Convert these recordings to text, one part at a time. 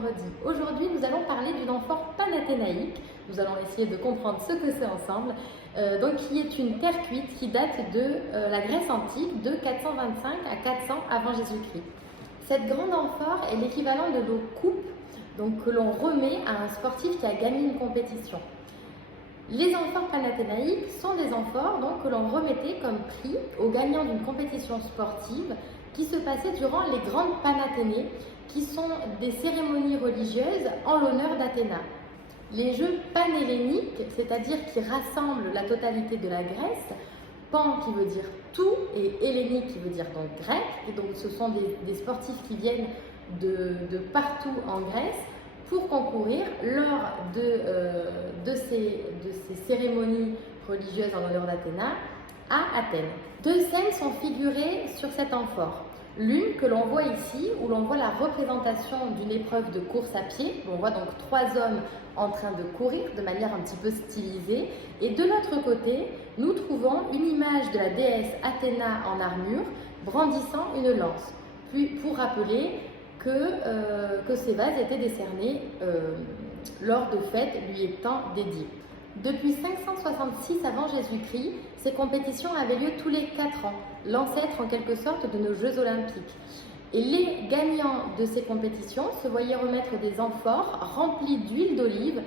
vendredi. Aujourd'hui, nous allons parler d'une amphore panathénaïque. Nous allons essayer de comprendre ce que c'est ensemble. Qui est une terre cuite qui date de la Grèce antique de 425 à 400 avant Jésus-Christ. Cette grande amphore est l'équivalent de nos coupes que l'on remet à un sportif qui a gagné une compétition. Les amphores panathénaïques sont des amphores que l'on remettait comme prix aux gagnants d'une compétition sportive qui se passait durant les grandes panathénées, qui sont des cérémonies religieuses en l'honneur d'Athéna. Les jeux panhelléniques, c'est-à-dire qui rassemblent la totalité de la Grèce, pan qui veut dire tout et hellénique qui veut dire donc grec, et donc ce sont des sportifs qui viennent de partout en Grèce pour concourir lors de ces cérémonies religieuses en l'honneur d'Athéna à Athènes. Deux scènes sont figurées sur cette amphore. L'une que l'on voit ici, où l'on voit la représentation d'une épreuve de course à pied. On voit donc trois hommes en train de courir de manière un petit peu stylisée. Et de l'autre côté, nous trouvons une image de la déesse Athéna en armure, brandissant une lance. Puis pour rappeler que ces vases étaient décernés lors de fêtes lui étant dédiées. Depuis 566 avant Jésus-Christ, ces compétitions avaient lieu tous les 4 ans, l'ancêtre en quelque sorte de nos Jeux olympiques. Et les gagnants de ces compétitions se voyaient remettre des amphores remplies d'huile d'olive,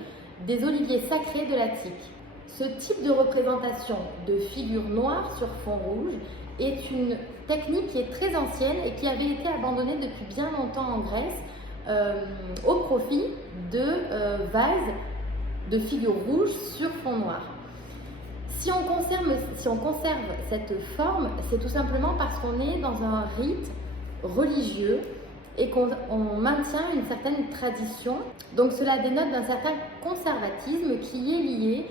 des oliviers sacrés de l'Attique. Ce type de représentation de figures noires sur fond rouge est une technique qui est très ancienne et qui avait été abandonnée depuis bien longtemps en Grèce au profit de vases de figures rouges sur fond noir. Si on conserve cette forme, c'est tout simplement parce qu'on est dans un rite religieux et qu'on maintient une certaine tradition. Donc cela dénote d'un certain conservatisme qui est lié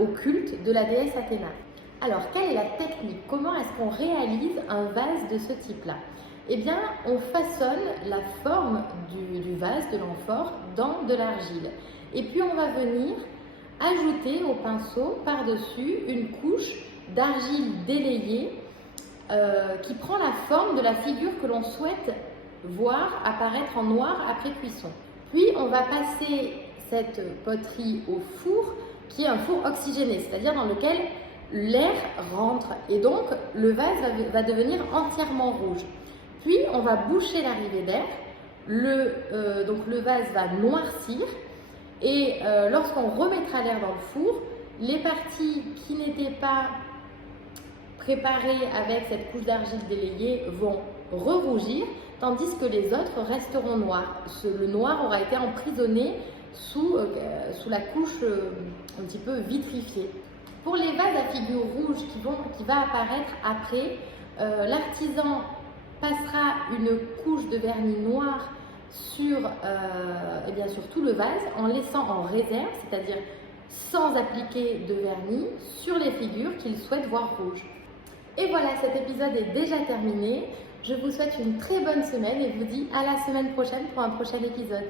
au culte de la déesse Athéna. Alors, quelle est la technique? Comment est-ce qu'on réalise un vase de ce type-là? Eh bien, on façonne la forme du vase, de l'amphore, dans de l'argile. Et puis, on va venir ajouter au pinceau par-dessus une couche d'argile délayée qui prend la forme de la figure que l'on souhaite voir apparaître en noir après cuisson. Puis, on va passer cette poterie au four, qui est un four oxygéné, c'est-à-dire dans lequel l'air rentre et donc le vase va devenir entièrement rouge. Puis on va boucher l'arrivée d'air, le vase va noircir et lorsqu'on remettra l'air dans le four, les parties qui n'étaient pas préparées avec cette couche d'argile délayée vont rerougir, tandis que les autres resteront noirs. Le noir aura été emprisonné sous la couche un petit peu vitrifiée. Pour les vases à figure rouge qui va apparaître après, l'artisan passera une couche de vernis noir sur tout le vase en laissant en réserve, c'est-à-dire sans appliquer de vernis, sur les figures qu'il souhaite voir rouges. Et voilà, cet épisode est déjà terminé. Je vous souhaite une très bonne semaine et vous dis à la semaine prochaine pour un prochain épisode.